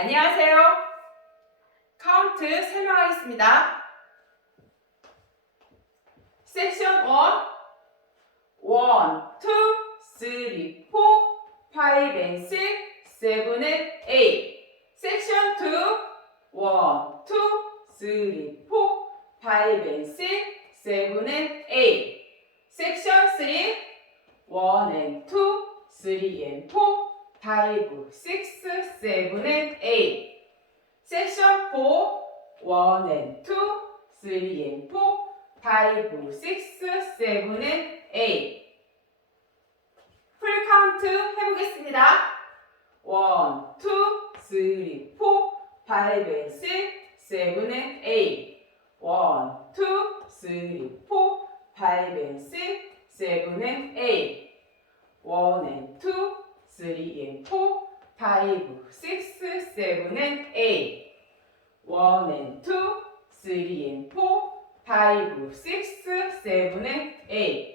안녕하세요. 카운트 설명하겠습니다. 섹션 1 1, 2, 3, 4, 5 and 6, 7 and 8 섹션 2 1, 2, 3, 4, 5 and 6, 7 and 8 섹션 3 1 and 2, 3 and 4, 5, 6, 7 and 8 섹션 4 1 and 2, 3 and 4, 5, 6, 7 and 8 풀 카운트 해보겠습니다. 1, 2, 3, 4, 5 and 6, 7 and 8 1, 2, 3, 4, 5 and 6, 7 and 8 1 and 2, 3 and 4, 5, 6, 7 and 8 1 and 2, 3 and 4, 5, 6, 7 and